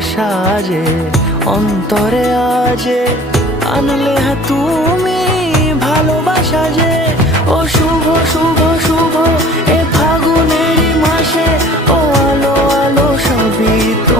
সাজে অন্তরে আজে আনলে হ্যাঁ তুমি ভালোবাসা যে। ও শুভ শুভ শুভ এ ফাগুনেরই মাসে, ও আলো আলো সবই তো